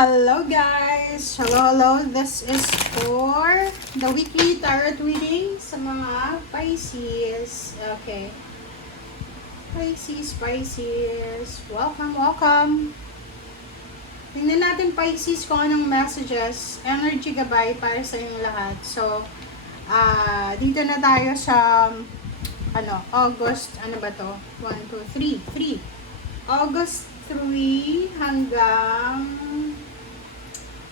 Hello guys! Hello. This is for the weekly tarot reading sa mga Pisces. Okay. Pisces. Welcome. Tingnan natin Pisces kung anong messages, energy gabay para sa inyong lahat. So, dito na tayo sa August, ano ba to? 1, 2, 3. August 3 hanggang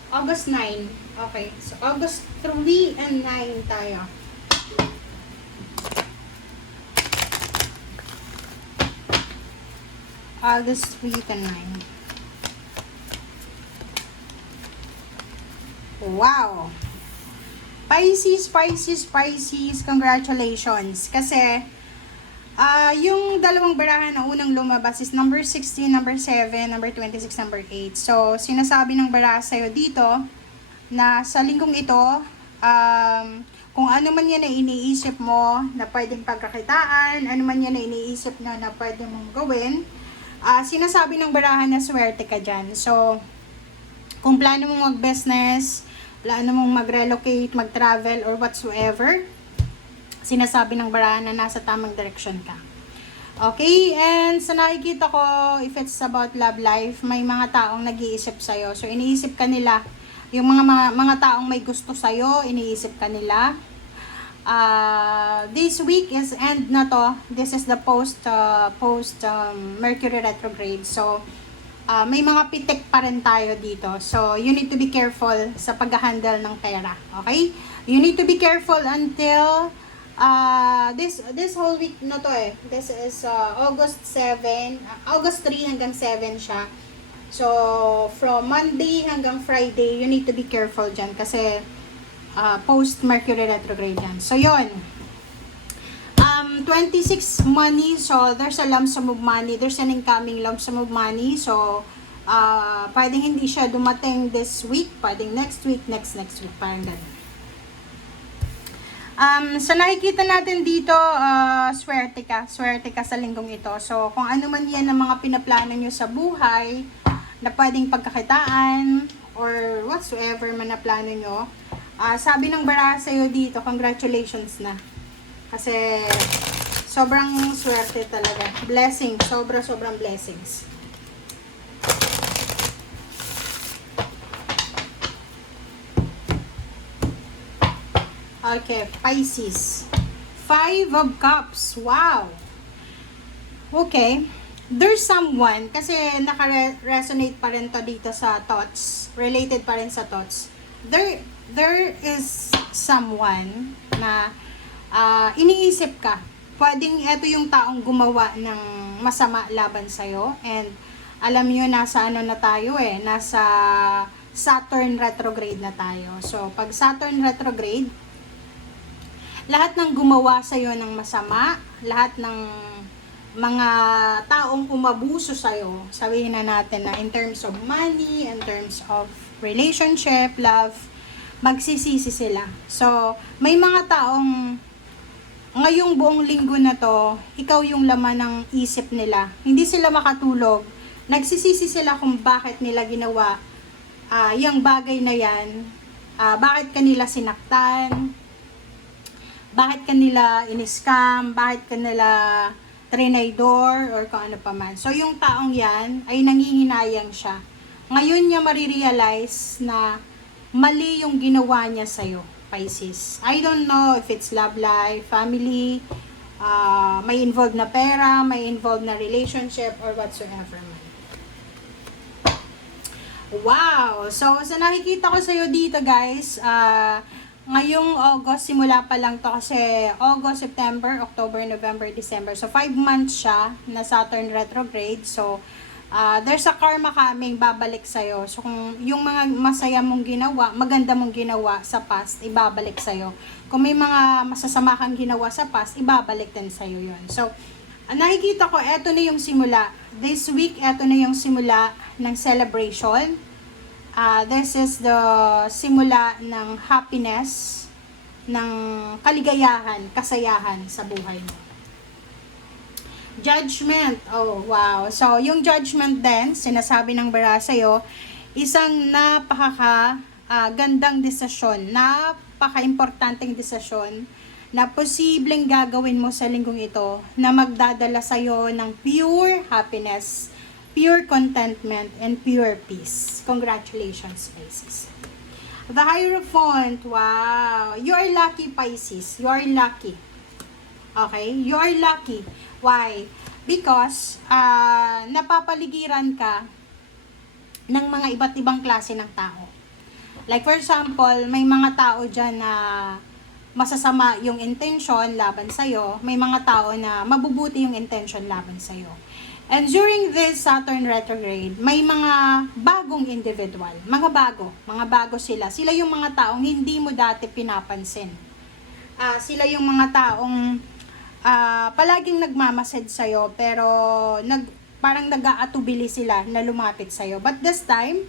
August 9. Okay. So, August 3 and 9 tayo. August 3 to 9. Wow! Pisces. Congratulations. Kasi, yung dalawang barahan na unang lumabas is number 16, number 7, number 26, number 8. So, sinasabi ng baraha sa'yo dito na sa linggong ito, kung ano man yan na iniisip mo na pwedeng pagkakitaan, ano man yan na iniisip na pwede mong gawin, sinasabi ng baraha na swerte ka dyan. So, kung plano mong mag-business, plano mong mag-relocate, mag-travel, or whatsoever, sinasabi ng baraha na nasa tamang direction ka. Okay, and sa nakikita ko, if it's about love life, may mga taong nag-iisip sa'yo. So, iniisip ka nila. Yung mga taong may gusto sa'yo, iniisip ka nila. This week is end na to. This is the post Mercury retrograde. So, may mga pitik pa rin tayo dito. So, you need to be careful sa pag-handle ng pera. Okay? You need to be careful until this whole week na to eh. This is August 3 hanggang 7 siya. So, from Monday hanggang Friday, you need to be careful dyan kasi post Mercury retrograde yan. So, yun. 26 money. So, there's a lump sum of money. There's an incoming lump sum of money. So, pwedeng hindi siya dumating this week. Pwedeng next week. Parang ganun. So nakikita natin dito, swerte ka sa linggong ito. So, kung ano man yan ang mga pinaplano nyo sa buhay, na pwedeng pagkakitaan, or whatsoever man na plano nyo, sabi ng baraha sa'yo dito, congratulations na. Kasi, sobrang swerte talaga. Blessing, sobrang blessings. Okay, Pisces. 5 of Cups. Wow. Okay. There's someone, kasi naka-resonate pa rin to dito sa thoughts. Related pa rin sa thoughts. There is someone na iniisip ka. Pwedeng ito yung taong gumawa ng masama laban sa'yo. And alam nyo, nasa ano na tayo eh. Nasa Saturn retrograde na tayo. So, pag Saturn retrograde, lahat ng gumawa sa'yo ng masama, lahat ng mga taong umabuso sa'yo, sabihin na natin na in terms of money, in terms of relationship, love, magsisisi sila. So, may mga taong ngayong buong linggo na to, ikaw yung laman ng isip nila. Hindi sila makatulog. Nagsisisi sila kung bakit nila ginawa yung bagay na yan. Bakit kanila sinaktan, bakit kanila in-scam, bakit kanila trinaydor, or kung ano pa man. So, yung taong yan, ay nangihinayang siya. Ngayon niya marirealize na mali yung ginawa niya sa'yo, Pisces. I don't know if it's love life, family, may involved na pera, may involved na relationship, or whatsoever man. Wow! So, sa nakikita ko sa'yo dito, guys, ngayong August, simula pa lang to kasi August, September, October, November, December. So, 5 months siya na Saturn retrograde. So, there's a karma coming babalik sa'yo. So, kung yung mga masaya mong ginawa, maganda mong ginawa sa past, ibabalik sa'yo. Kung may mga masasama kang ginawa sa past, ibabalik din sa'yo yun. So, nakikita ko, eto na yung simula. This week, eto na yung simula ng celebration. This is the simula ng happiness, ng kaligayahan, kasayahan sa buhay mo. Judgment. Oh, wow. So, yung judgment din, sinasabi ng baraha sa'yo, isang gandang desisyon, napaka-importanteng desisyon na posibleng gagawin mo sa linggong ito na magdadala sa'yo ng pure happiness, pure contentment, and pure peace. Congratulations, Pisces. The Hierophant, wow! You are lucky, Pisces. You are lucky. Okay? You are lucky. Why? Because napapaligiran ka ng mga iba't ibang klase ng tao. Like for example, may mga tao dyan na masasama yung intention laban sa'yo. May mga tao na mabubuti yung intention laban sa'yo. And during this Saturn retrograde, may mga bagong individual. Mga bago sila. Sila yung mga taong hindi mo dati pinapansin. Sila yung mga taong palaging nagmamasid sa'yo, pero parang nag-aatubili sila na lumapit sa'yo. But this time,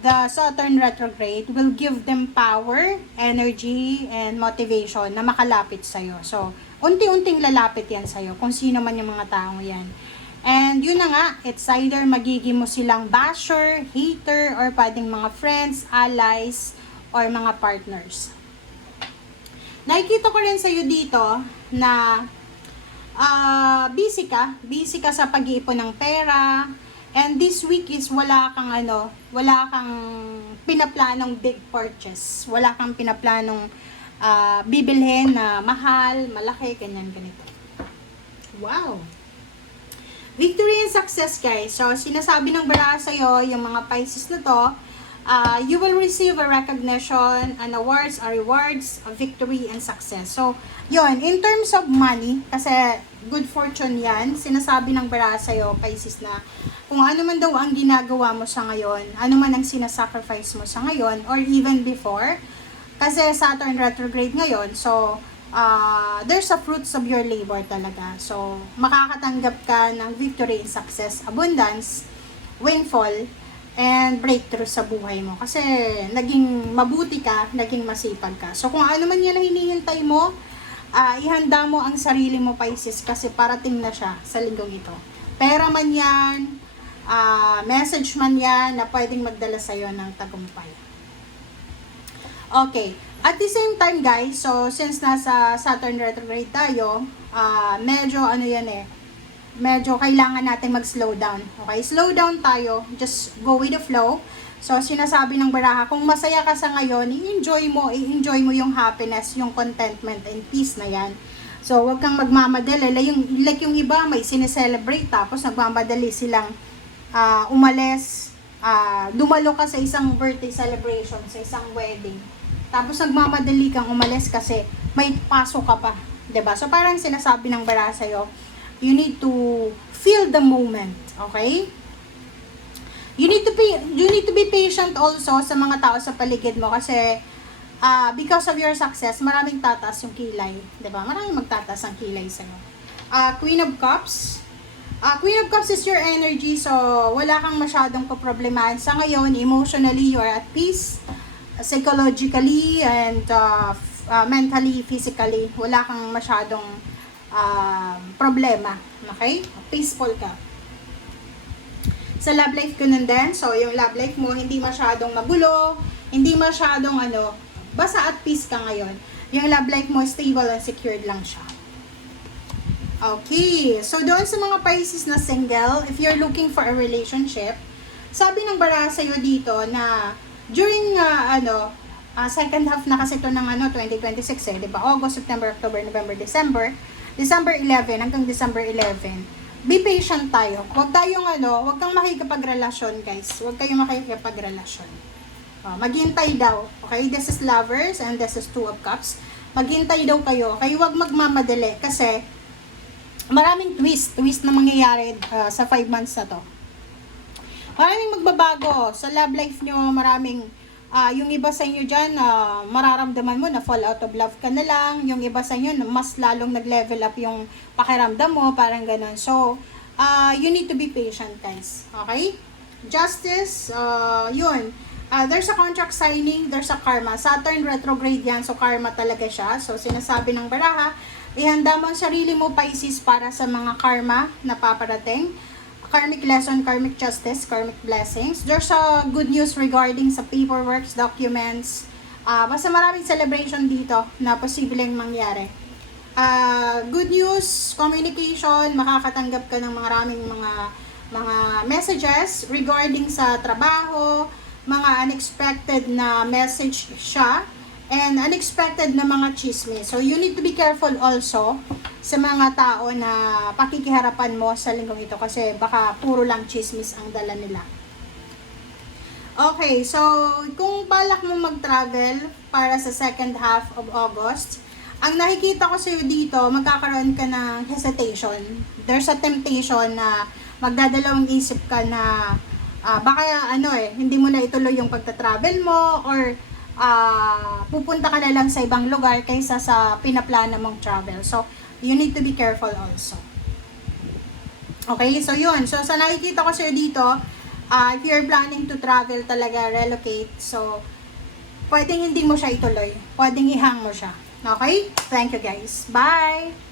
the Saturn retrograde will give them power, energy, and motivation na makalapit sa'yo. So, unti-unting lalapit yan sa'yo kung sino man yung mga taong yan. And yun na nga, it's either magiging mo silang basher, hater, or pwedeng mga friends, allies, or mga partners. Nakikita ko rin sa'yo dito na busy ka sa pag-iipon ng pera, and this week is wala kang pinaplanong big purchase, wala kang pinaplanong bibilhin na mahal, malaki, ganito. Wow! Victory and success, guys. So, sinasabi ng baraha sa'yo, yung mga Pisces na to, you will receive a recognition, an awards, a rewards, a victory, and success. So, yun, in terms of money, kasi good fortune yan, sinasabi ng baraha sa'yo, Pisces, na kung ano man daw ang ginagawa mo sa ngayon, ano man ang sinasacrifice mo sa ngayon, or even before, kasi Saturn retrograde ngayon, so, there's a fruits of your labor talaga. So, makakatanggap ka ng victory and success, abundance, windfall, and breakthrough sa buhay mo. Kasi, naging mabuti ka, naging masipag ka. So, kung ano man yan ang hinihintay mo, ihanda mo ang sarili mo, Pisces, kasi parating na siya sa linggong ito. Pera man yan, message man yan, na pwedeng magdala sa'yo ng tagumpay. Okay. At the same time, guys, so, since nasa Saturn retrograde tayo, medyo kailangan natin mag-slow down. Okay? Slow down tayo. Just go with the flow. So, sinasabi ng baraha, kung masaya ka sa ngayon, i-enjoy mo yung happiness, yung contentment and peace na yan. So, wag kang magmamadali. Like yung iba, may sineselebrate, tapos nagmamadali silang umalis, dumalo ka sa isang birthday celebration, sa isang wedding. Tapos nagmamadali kang umalis kasi may pasok ka pa. 'Di ba? So, parang sinasabi ng baraha sa'yo, you need to feel the moment. Okay? You need to be patient also sa mga tao sa paligid mo kasi because of your success, maraming tataas yung kilay, 'di ba? Maraming magtataas ang kilay sa iyo. Queen of Cups. Queen of Cups is your energy, so wala kang masyadong problemahin sa ngayon. Emotionally, you are at peace. Psychologically and mentally, physically, wala kang masyadong problema. Okay? Peaceful ka. Sa love life ko nun din, so yung love life mo hindi masyadong magulo, hindi masyadong basta at peace ka ngayon. Yung love life mo stable and secured lang siya. Okay, so doon sa mga Pisces na single, if you're looking for a relationship, sabi ng baraha sa'yo dito na during second half na kasi ito ng 2026 di ba? August, September, October, November, December 11 hanggang December 11. Be patient tayo. Huwag kang makikipagrelasyon, guys. Huwag kayong makikipagrelasyon. Maghintay daw. Okay? This is lovers and this is two of cups. Maghintay daw kayo. Kayo huwag magmamadali kasi maraming twist na mangyayari sa 5 months na to. Maraming magbabago sa love life nyo. Maraming yung iba sa inyo dyan, mararamdaman mo na fall out of love ka na lang. Yung iba sa inyo, mas lalong nag-level up yung pakiramdam mo, parang ganun. So, you need to be patient, guys. Okay? Justice, yun. There's a contract signing, there's a karma. Saturn retrograde yan, so karma talaga siya. So, sinasabi ng baraha, ihanda mo ang sarili mo, Pisces, para sa mga karma na paparating. karmic lesson, karmic justice, karmic blessings. There's a good news regarding sa paperwork, documents. Basta maraming celebration dito na posibleng mangyari. Good news, communication, makakatanggap ka ng maraming mga messages regarding sa trabaho, mga unexpected na message siya, and unexpected na mga chismis. So, you need to be careful also sa mga tao na pakikiharapan mo sa linggong ito kasi baka puro lang chismis ang dala nila. Okay, so kung balak mo mag-travel para sa second half of August, ang nakikita ko sa'yo dito, magkakaroon ka ng hesitation. There's a temptation na magdadalawang isip ka na baka hindi mo na ituloy yung pagta-travel mo or pupunta ka na lang sa ibang lugar kaysa sa pinaplana mong travel. So, you need to be careful also. Okay, so yun. So, sa nakikita ko sa'yo dito, if you're planning to travel talaga, relocate, so, pwedeng hindi mo siya ituloy. Pwedeng ihang mo siya. Okay? Thank you guys. Bye!